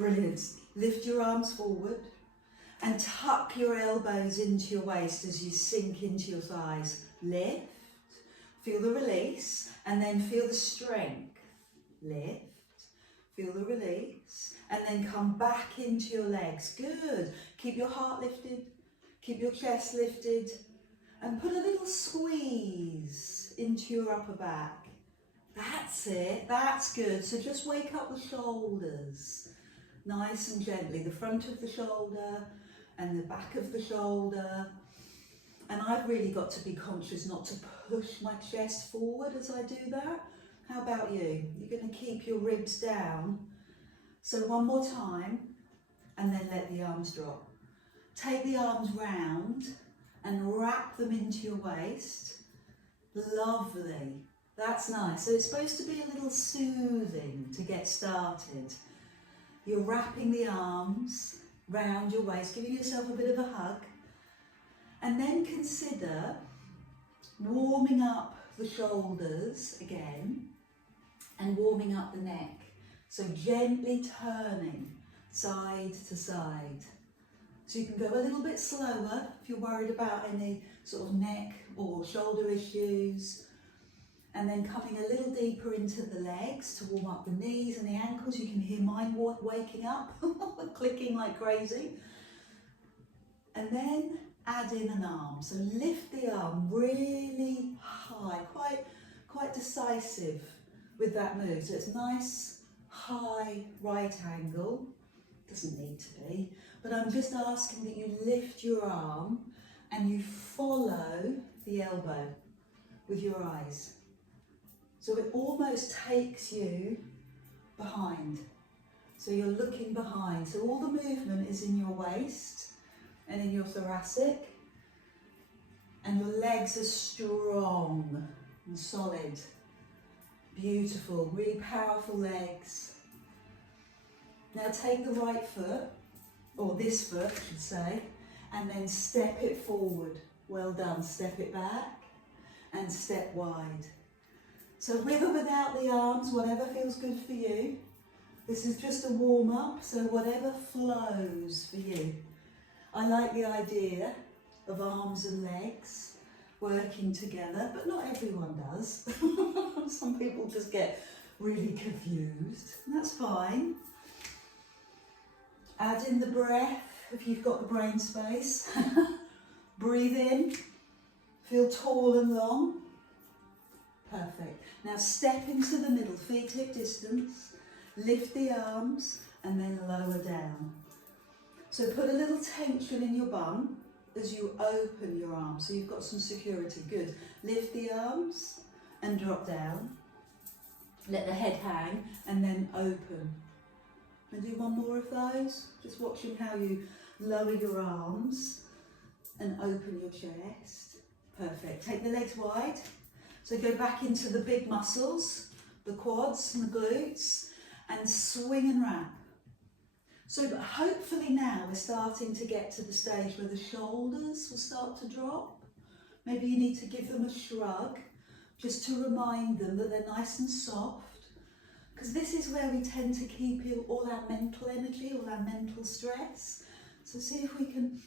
Brilliant. Lift your arms forward and tuck your elbows into your waist as you sink into your thighs. Lift, feel the release, and then feel the strength. Lift, feel the release, and then come back into your legs. Good. Keep your heart lifted, keep your chest lifted, and put a little squeeze into your upper back. That's it, that's good. So just wake up the shoulders, nice and gently, the front of the shoulder and the back of the shoulder. And I've really got to be conscious not to push my chest forward as I do that. How about you? You're going to keep your ribs down. So one more time, and then let the arms drop. Take the arms round and wrap them into your waist. Lovely. That's nice. So it's supposed to be a little soothing to get started. You're wrapping the arms round your waist, giving yourself a bit of a hug. And then consider warming up the shoulders again and warming up the neck. So gently turning side to side. So you can go a little bit slower if you're worried about any sort of neck or shoulder issues. And then coming a little deeper into the legs to warm up the knees and the ankles. You can hear mine waking up, clicking like crazy. And then add in an arm. So lift the arm really high, quite decisive with that move. So it's nice, high right angle. Doesn't need to be, but I'm just asking that you lift your arm and you follow the elbow with your eyes. So it almost takes you behind. So you're looking behind. So all the movement is in your waist and in your thoracic. And your legs are strong and solid. Beautiful, really powerful legs. Now take the right foot, or this foot I should say, and then step it forward. Well done. Step it back and step wide. So with or without the arms, whatever feels good for you. This is just a warm up, so whatever flows for you. I like the idea of arms and legs working together, but not everyone does. Some people just get really confused, and that's fine. Add in the breath if you've got the brain space. Breathe in, feel tall and long. Perfect. Now step into the middle, feet hip distance, lift the arms and then lower down. So put a little tension in your bum as you open your arms, so you've got some security. Good. Lift the arms and drop down. Let the head hang and then open. And do one more of those. Just watching how you lower your arms and open your chest. Perfect. Take the legs wide. So go back into the big muscles, the quads and the glutes, and swing and wrap. So hopefully now we're starting to get to the stage where the shoulders will start to drop. Maybe you need to give them a shrug, just to remind them that they're nice and soft. Because this is where we tend to keep all our mental energy, all our mental stress. So see if we can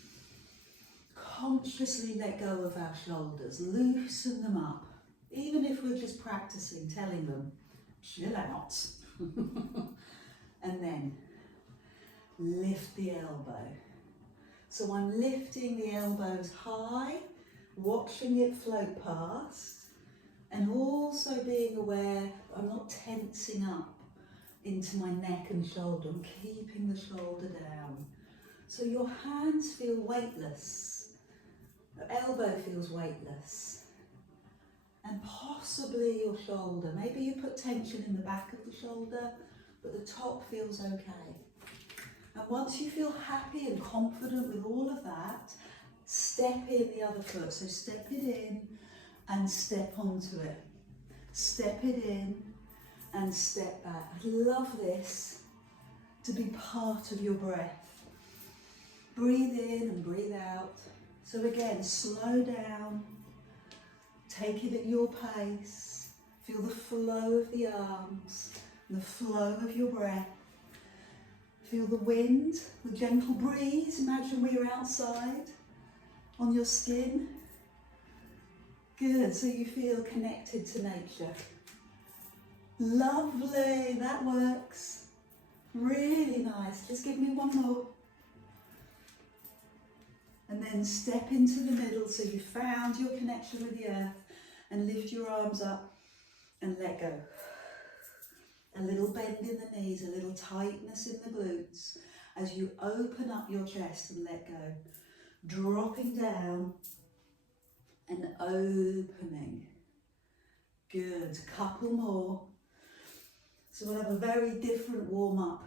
consciously let go of our shoulders, loosen them up. Even if we're just practicing, telling them, chill out. And then lift the elbow. So I'm lifting the elbows high, watching it float past, and also being aware I'm not tensing up into my neck and shoulder. I'm keeping the shoulder down. So your hands feel weightless. Your elbow feels weightless. And possibly your shoulder. Maybe you put tension in the back of the shoulder, but the top feels okay. And once you feel happy and confident with all of that, step in the other foot. So step it in and step onto it. Step it in and step back. I love this to be part of your breath. Breathe in and breathe out. So again, slow down. Take it at your pace. Feel the flow of the arms and the flow of your breath. Feel the wind, the gentle breeze. Imagine we're outside on your skin. Good, so you feel connected to nature. Lovely, that works. Really nice. Just give me one more. And then step into the middle so you found your connection with the earth, and lift your arms up and let go. A little bend in the knees, a little tightness in the glutes as you open up your chest and let go. Dropping down and opening. Good, couple more. So we'll have a very different warm up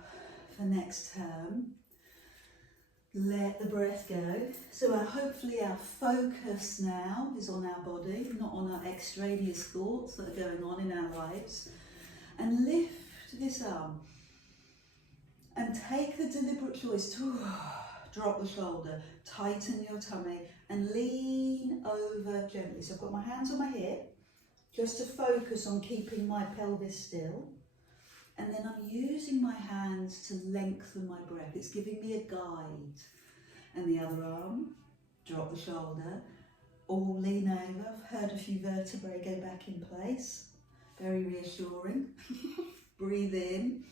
for next term. Let the breath go. So hopefully our focus now is on our body, not on our extraneous thoughts that are going on in our lives. And lift this arm and take the deliberate choice to drop the shoulder, tighten your tummy and lean over gently. So I've got my hands on my hip just to focus on keeping my pelvis still. And then I'm using my hands to lengthen my breath. It's giving me a guide. And the other arm, drop the shoulder, or lean over. I've heard a few vertebrae go back in place. Very reassuring. Breathe in.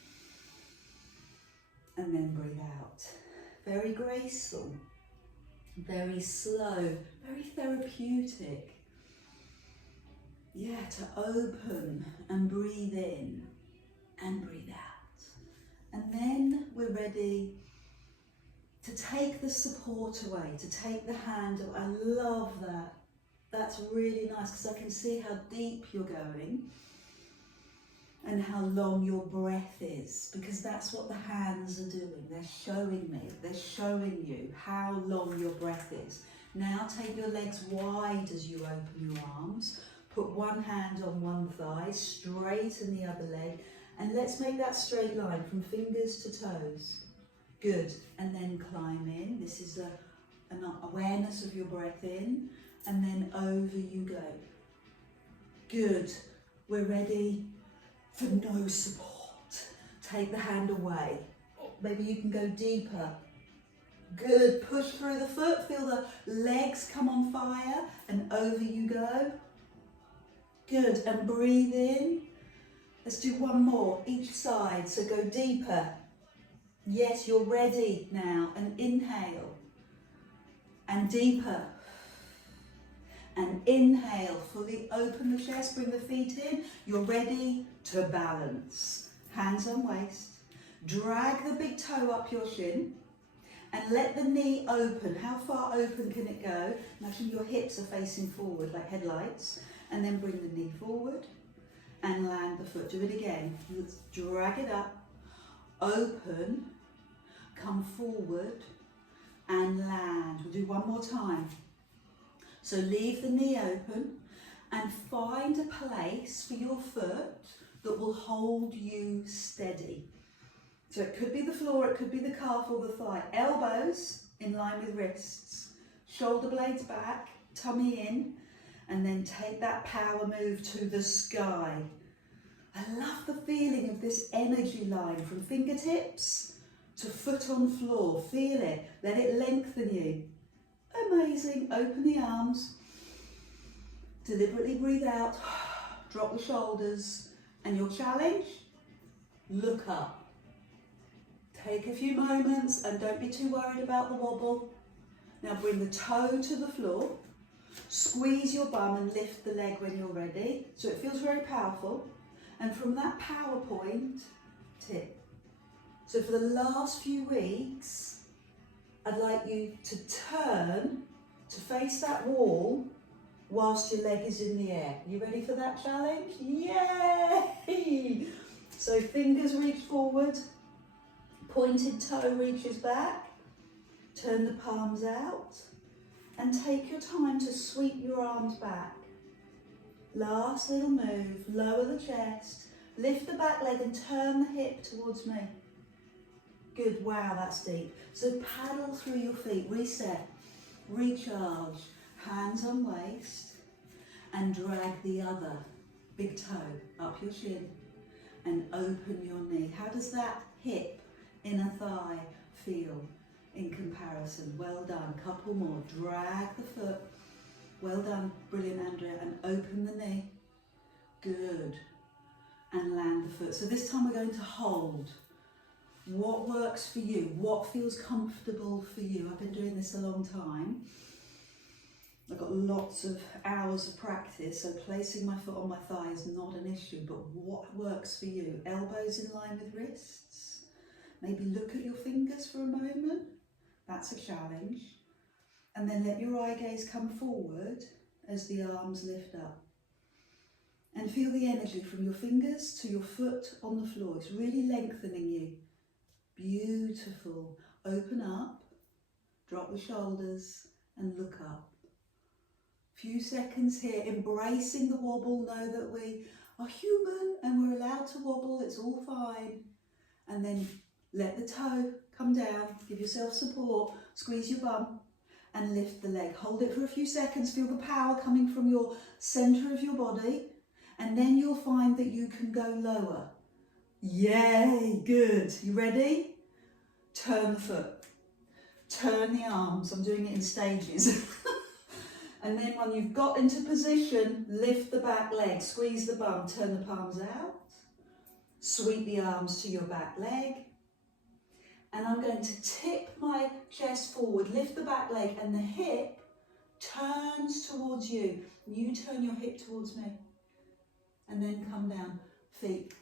And then breathe out. Very graceful. Very slow. Very therapeutic. Yeah, to open and breathe in. And breathe out. And then we're ready to take the support away, to take the hand away. I love that. That's really nice because I can see how deep you're going and how long your breath is, because that's what the hands are doing. They're showing me, they're showing you how long your breath is. Now take your legs wide as you open your arms. Put one hand on one thigh, straighten the other leg. And let's make that straight line from fingers to toes. Good. And then climb in. This is an awareness of your breath in. And then over you go. Good. We're ready for no support. Take the hand away. Maybe you can go deeper. Good. Push through the foot. Feel the legs come on fire. And over you go. Good. And breathe in. Let's do one more, each side, so go deeper. Yes, you're ready now, and inhale. And deeper. And inhale, fully open the chest, bring the feet in. You're ready to balance. Hands on waist. Drag the big toe up your shin. And let the knee open. How far open can it go? Imagine your hips are facing forward like headlights. And then bring the knee forward. And land the foot. Do it again. Let's drag it up, open, come forward and land. We'll do one more time. So leave the knee open and find a place for your foot that will hold you steady. So it could be the floor, it could be the calf or the thigh. Elbows in line with wrists, shoulder blades back, tummy in. And then take that power move to the sky. I love the feeling of this energy line from fingertips to foot on floor. Feel it. Let it lengthen you. Amazing. Open the arms. Deliberately breathe out. Drop the shoulders. And your challenge? Look up. Take a few moments and don't be too worried about the wobble. Now bring the toe to the floor. Squeeze your bum and lift the leg when you're ready. So it feels very powerful. And from that power point, tip. So for the last few weeks, I'd like you to turn to face that wall whilst your leg is in the air. You ready for that challenge? Yay! So fingers reach forward, pointed toe reaches back, turn the palms out. And take your time to sweep your arms back. Last little move, lower the chest, lift the back leg and turn the hip towards me. Good, wow, that's deep. So paddle through your feet, reset, recharge, hands on waist, and drag the other big toe up your shin and open your knee. How does that hip, inner thigh, thigh feel in comparison? Well done. Couple more. Drag the foot. Well done. Brilliant, Andrea. And open the knee. Good. And land the foot. So this time we're going to hold. What works for you? What feels comfortable for you? I've been doing this a long time. I've got lots of hours of practice, so placing my foot on my thigh is not an issue, but what works for you? Elbows in line with wrists. Maybe look at your fingers for a moment. That's a challenge. And then let your eye gaze come forward as the arms lift up. And feel the energy from your fingers to your foot on the floor. It's really lengthening you. Beautiful. Open up, drop the shoulders and look up. Few seconds here, embracing the wobble. Know that we are human and we're allowed to wobble, it's all fine. And then let the toe come down, give yourself support, squeeze your bum and lift the leg. Hold it for a few seconds, feel the power coming from your centre of your body, and then you'll find that you can go lower. Yay, good. You ready? Turn the foot, turn the arms. I'm doing it in stages. And then when you've got into position, lift the back leg, squeeze the bum, turn the palms out, sweep the arms to your back leg. And I'm going to tip my chest forward, lift the back leg, and the hip turns towards you. You turn your hip towards me. And then come down, feet.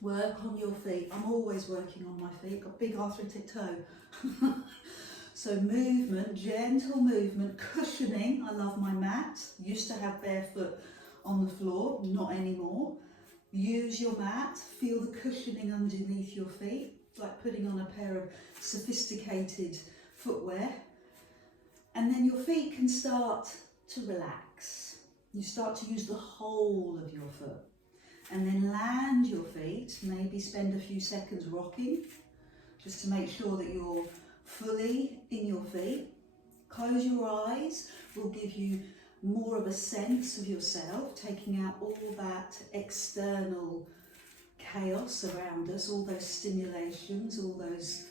Work on your feet. I'm always working on my feet, got big arthritic toe. So movement, gentle movement, cushioning. I love my mat. Used to have barefoot on the floor, not anymore. Use your mat, feel the cushioning underneath your feet, like putting on a pair of sophisticated footwear. And then your feet can start to relax. You start to use the whole of your foot. And then land your feet, maybe spend a few seconds rocking, just to make sure that you're fully in your feet. Close your eyes, will give you more of a sense of yourself, taking out all that external chaos around us, all those stimulations, all those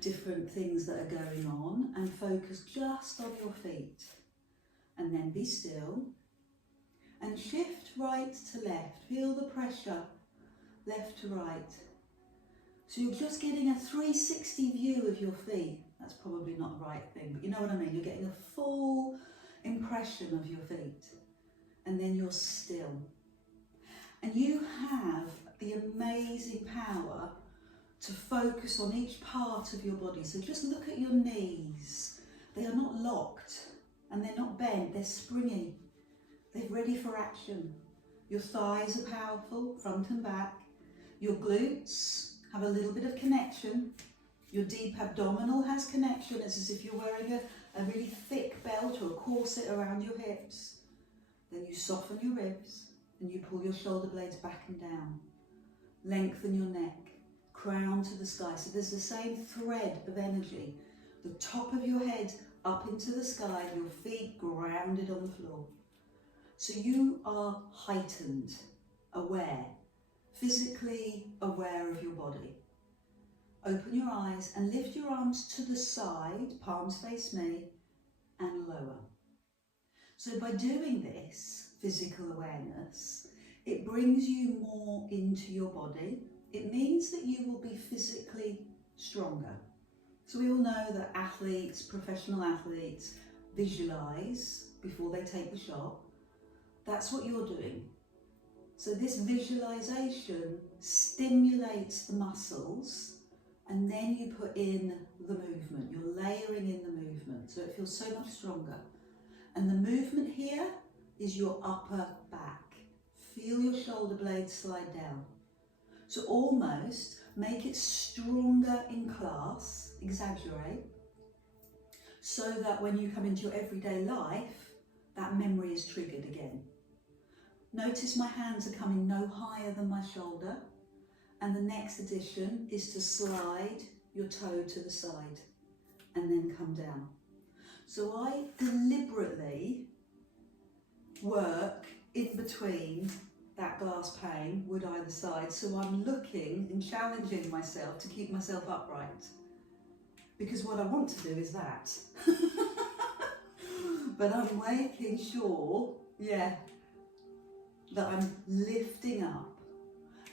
different things that are going on, and focus just on your feet. And then be still and shift right to left. Feel the pressure left to right. So you're just getting a 360 view of your feet. That's probably not the right thing, but you know what I mean. You're getting a full impression of your feet. And then you're still. And you have the amazing power to focus on each part of your body. So just look at your knees. They are not locked and they're not bent, they're springy. They're ready for action. Your thighs are powerful, front and back. Your glutes have a little bit of connection. Your deep abdominal has connection. It's as if you're wearing a really thick belt or a corset around your hips. Then you soften your ribs and you pull your shoulder blades back and down. Lengthen your neck, crown to the sky. So there's the same thread of energy. The top of your head up into the sky, your feet grounded on the floor. So you are heightened, aware, physically aware of your body. Open your eyes and lift your arms to the side, palms face me, and lower. So by doing this physical awareness, it brings you more into your body. It means that you will be physically stronger. So we all know that athletes, professional athletes, visualize before they take the shot. That's what you're doing. So this visualization stimulates the muscles, and then you put in the movement. You're layering in the movement, so it feels so much stronger. And the movement here is your upper back. Feel your shoulder blades slide down. So almost make it stronger in class, exaggerate, so that when you come into your everyday life, that memory is triggered again. Notice my hands are coming no higher than my shoulder, and the next addition is to slide your toe to the side and then come down. So I deliberately work in between that glass pane, wood either side, so I'm looking and challenging myself to keep myself upright. Because what I want to do is that. But I'm making sure, that I'm lifting up.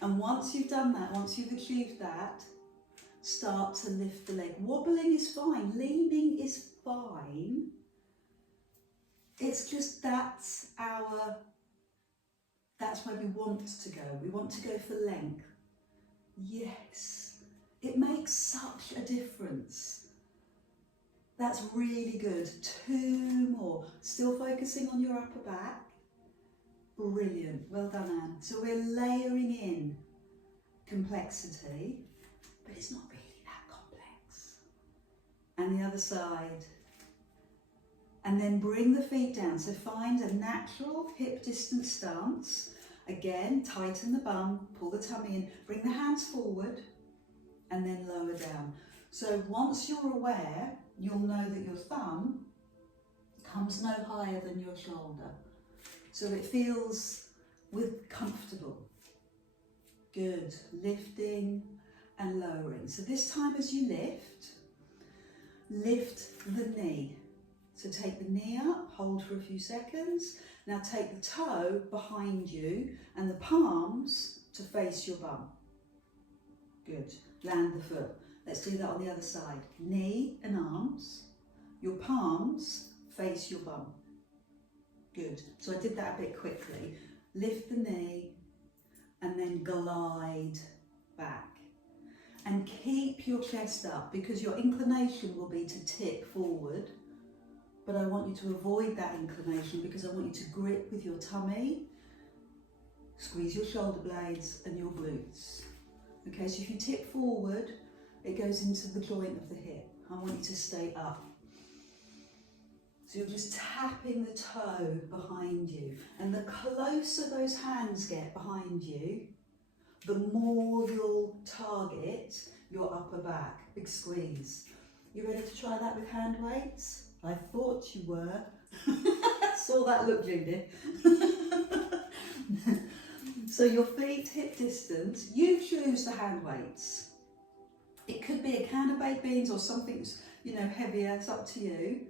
And once you've done that, once you've achieved that, start to lift the leg. Wobbling is fine, leaning is fine. It's just that's where we want to go. We want to go for length. Yes, it makes such a difference. That's really good. 2 more. Still focusing on your upper back. Brilliant. Well done, Anne. So we're layering in complexity, but it's not really that complex. And the other side. And then bring the feet down. So find a natural hip distance stance. Again, tighten the bum, pull the tummy in, bring the hands forward, and then lower down. So once you're aware, you'll know that your thumb comes no higher than your shoulder. So it feels comfortable. Good. Lifting and lowering. So this time as you lift the knee. So take the knee up, hold for a few seconds. Now take the toe behind you and the palms to face your bum. Good. Land the foot. Let's do that on the other side. Knee and arms. Your palms face your bum. Good. So I did that a bit quickly. Lift the knee and then glide back. And keep your chest up because your inclination will be to tip forward. But I want you to avoid that inclination because I want you to grip with your tummy, squeeze your shoulder blades and your glutes. Okay, so if you tip forward, it goes into the joint of the hip. I want you to stay up. So you're just tapping the toe behind you. And the closer those hands get behind you, the more you'll target your upper back. Big squeeze. You ready to try that with hand weights? I thought you were. Saw that look, Judy. So your feet hip distance, you choose the hand weights. It could be a can of baked beans or something, heavier, it's up to you.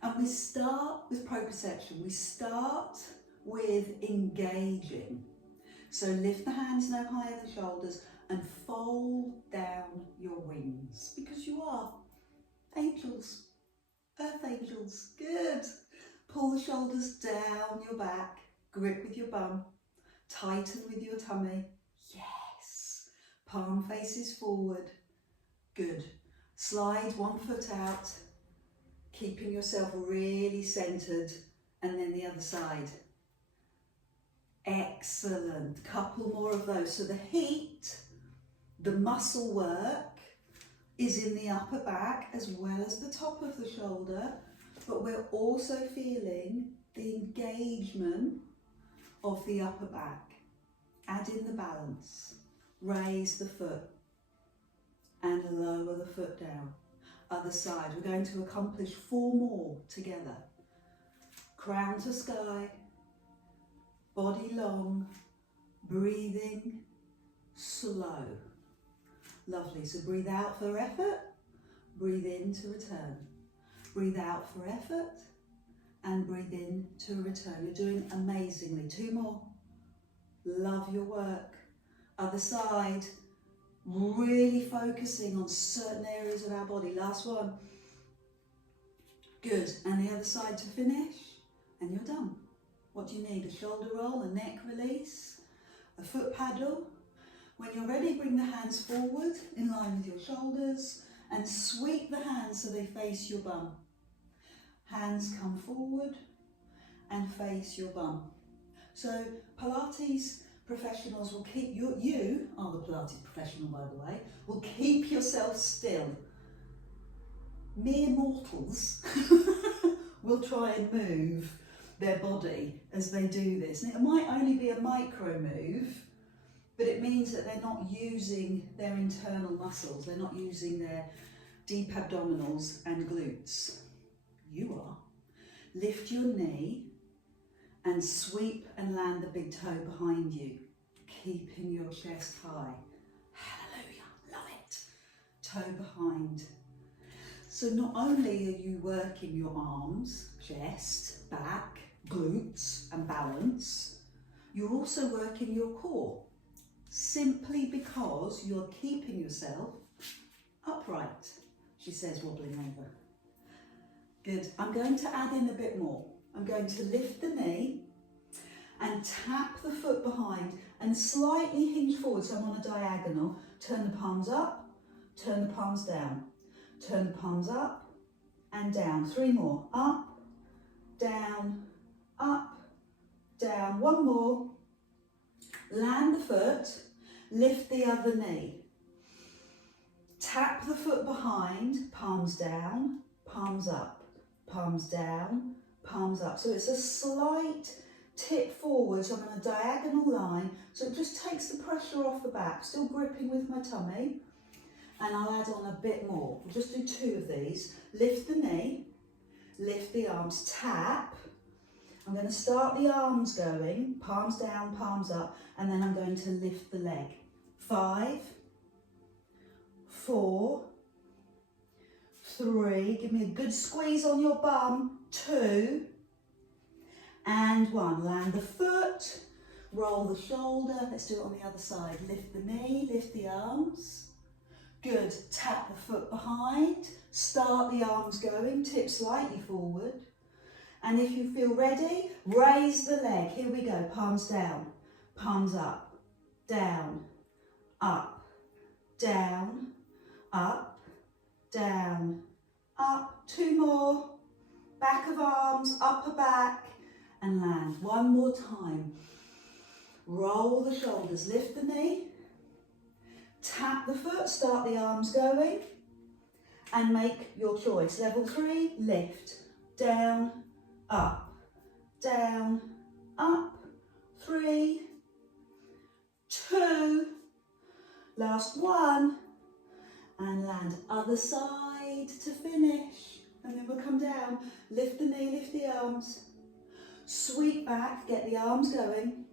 And we start with proprioception. We start with engaging. So lift the hands no higher than the shoulders and fold down your wings because you are angels. Earth angels, good. Pull the shoulders down your back, grip with your bum, tighten with your tummy, yes. Palm faces forward, good. Slide one foot out, keeping yourself really centered, and then the other side. Excellent, couple more of those. So the heat, the muscle work, is in the upper back as well as the top of the shoulder, but we're also feeling the engagement of the upper back. Add in the balance, raise the foot and lower the foot down. Other side, we're going to accomplish 4 more together. Crown to sky, body long, breathing slow. Lovely, so breathe out for effort, breathe in to return. Breathe out for effort and breathe in to return. You're doing amazingly. 2 more. Love your work. Other side, really focusing on certain areas of our body. Last one. Good, and the other side to finish, and you're done. What do you need? A shoulder roll, a neck release, a foot paddle. When you're ready, bring the hands forward in line with your shoulders and sweep the hands so they face your bum. Hands come forward and face your bum. So Pilates professionals will keep, you are the Pilates professional by the way, will keep yourself still. Mere mortals will try and move their body as they do this. And it might only be a micro move, but it means that they're not using their internal muscles. They're not using their deep abdominals and glutes. You are. Lift your knee and sweep and land the big toe behind you, keeping your chest high. Hallelujah, love it. Toe behind. So not only are you working your arms, chest, back, glutes and balance, you're also working your core, simply because you're keeping yourself upright, she says, wobbling over. Good. I'm going to add in a bit more. I'm going to lift the knee and tap the foot behind and slightly hinge forward, so I'm on a diagonal. Turn the palms up, turn the palms down. Turn the palms up and down. 3 more. Up, down, up, down. 1 more. Land the foot, lift the other knee. Tap the foot behind, palms down, palms up, palms down, palms up. So it's a slight tip forward, so I'm on a diagonal line, so it just takes the pressure off the back, still gripping with my tummy, and I'll add on a bit more. We'll just do 2 of these. Lift the knee, lift the arms, tap. I'm going to start the arms going, palms down, palms up, and then I'm going to lift the leg. 5, 4, 3, give me a good squeeze on your bum, 2, and 1. Land the foot, roll the shoulder, let's do it on the other side. Lift the knee, lift the arms. Good, tap the foot behind, start the arms going, tip slightly forward. And if you feel ready, raise the leg. Here we go, palms down, palms up, down, up, down, up, down, up. 2 more, back of arms, upper back, and land. 1 more time. Roll the shoulders, lift the knee, tap the foot, start the arms going, and make your choice. Level 3, lift, down, up, down, up, 3, 2, last 1, and land. Other side to finish, and then we'll come down. Lift the knee, lift the arms, sweep back, get the arms going,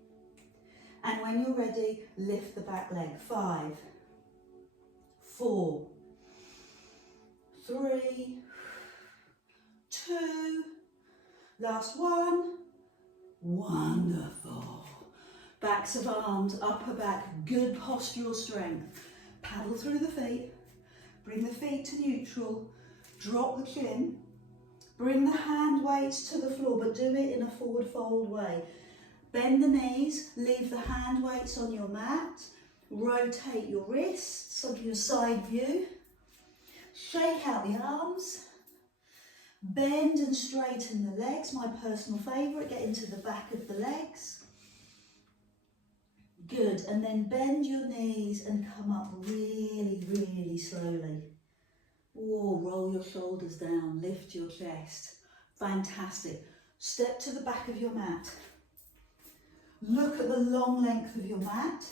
and when you're ready, lift the back leg. 5, 4, 3, 2, last 1. Wonderful. Backs of arms, upper back, good postural strength. Paddle through the feet, bring the feet to neutral, drop the chin, bring the hand weights to the floor, but do it in a forward fold way. Bend the knees, leave the hand weights on your mat, rotate your wrists onto your side view, shake out the arms, bend and straighten the legs, my personal favourite, get into the back of the legs. Good, and then bend your knees and come up really, really slowly. Oh, roll your shoulders down, lift your chest. Fantastic. Step to the back of your mat. Look at the long length of your mat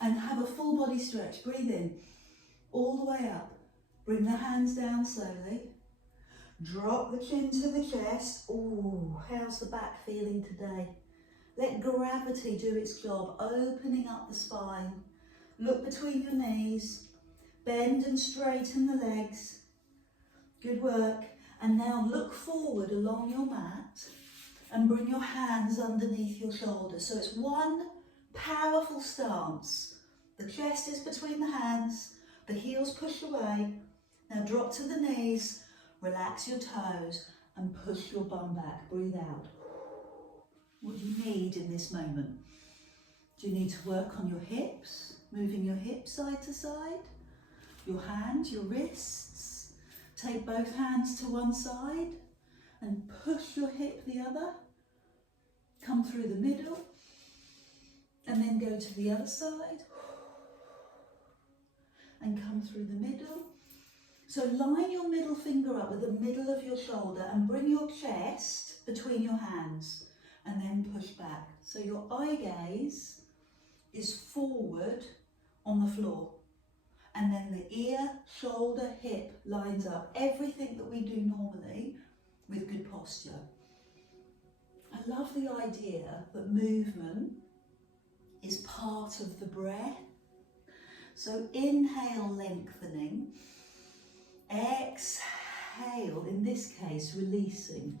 and have a full body stretch. Breathe in, all the way up. Bring the hands down slowly. Drop the chin to the chest. Oh, how's the back feeling today? Let gravity do its job, opening up the spine. Look between your knees. Bend and straighten the legs. Good work. And now look forward along your mat and bring your hands underneath your shoulders. So it's one powerful stance. The chest is between the hands, the heels push away. Now drop to the knees, relax your toes and push your bum back. Breathe out. What do you need in this moment? Do you need to work on your hips, moving your hips side to side? Your hands, your wrists. Take both hands to one side and push your hip the other. Come through the middle and then go to the other side and come through the middle. So line your middle finger up with the middle of your shoulder and bring your chest between your hands and then push back. So your eye gaze is forward on the floor. And then the ear, shoulder, hip lines up. Everything that we do normally with good posture. I love the idea that movement is part of the breath. So inhale, lengthening. Exhale, in this case, releasing.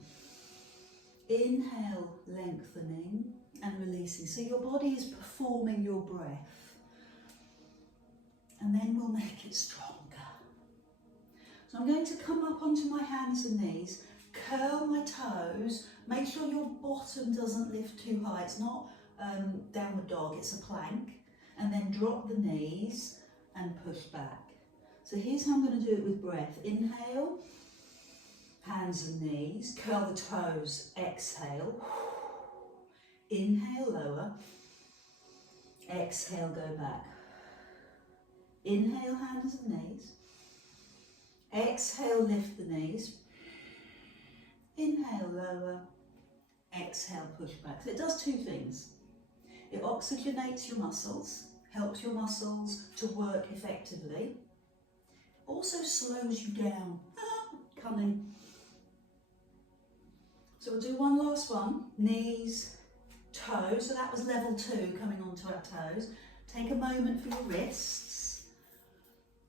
Inhale, lengthening and releasing. So your body is performing your breath. And then we'll make it stronger. So I'm going to come up onto my hands and knees, curl my toes, make sure your bottom doesn't lift too high. It's not downward dog, it's a plank. And then drop the knees and push back. So here's how I'm going to do it with breath. Inhale, hands and knees, curl the toes, exhale. Inhale, lower. Exhale, go back. Inhale, hands and knees. Exhale, lift the knees. Inhale, lower. Exhale, push back. So it does two things. It oxygenates your muscles, helps your muscles to work effectively. Also slows you down. Coming. So we'll do one last one. Knees, toes. So that was level 2, coming onto our toes. Take a moment for your wrists.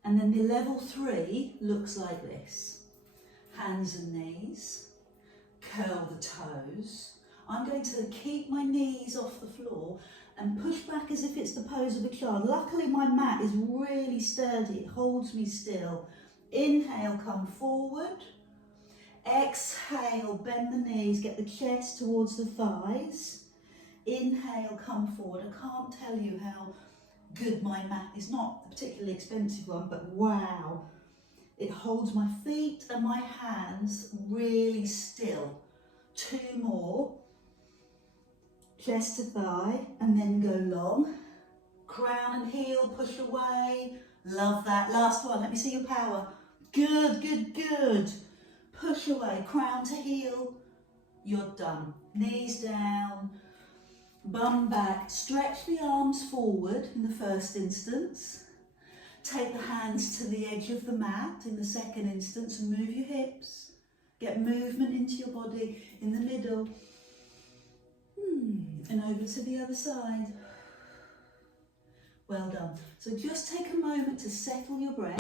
And then the level 3 looks like this. Hands and knees. Curl the toes. I'm going to keep my knees off the floor and push back as if it's the pose of a child. Luckily my mat is really sturdy, it holds me still. Inhale, come forward. Exhale, bend the knees, get the chest towards the thighs. Inhale, come forward. I can't tell you how good my mat is. Not a particularly expensive one, but wow. It holds my feet and my hands really still. 2 more. Chest to thigh, and then go long. Crown and heel, push away. Love that. Last one, let me see your power. Good, good, good. Push away, crown to heel. You're done. Knees down, bum back. Stretch the arms forward in the first instance. Take the hands to the edge of the mat in the second instance and move your hips. Get movement into your body in the middle. And over to the other side. Well done. So just take a moment to settle your breath.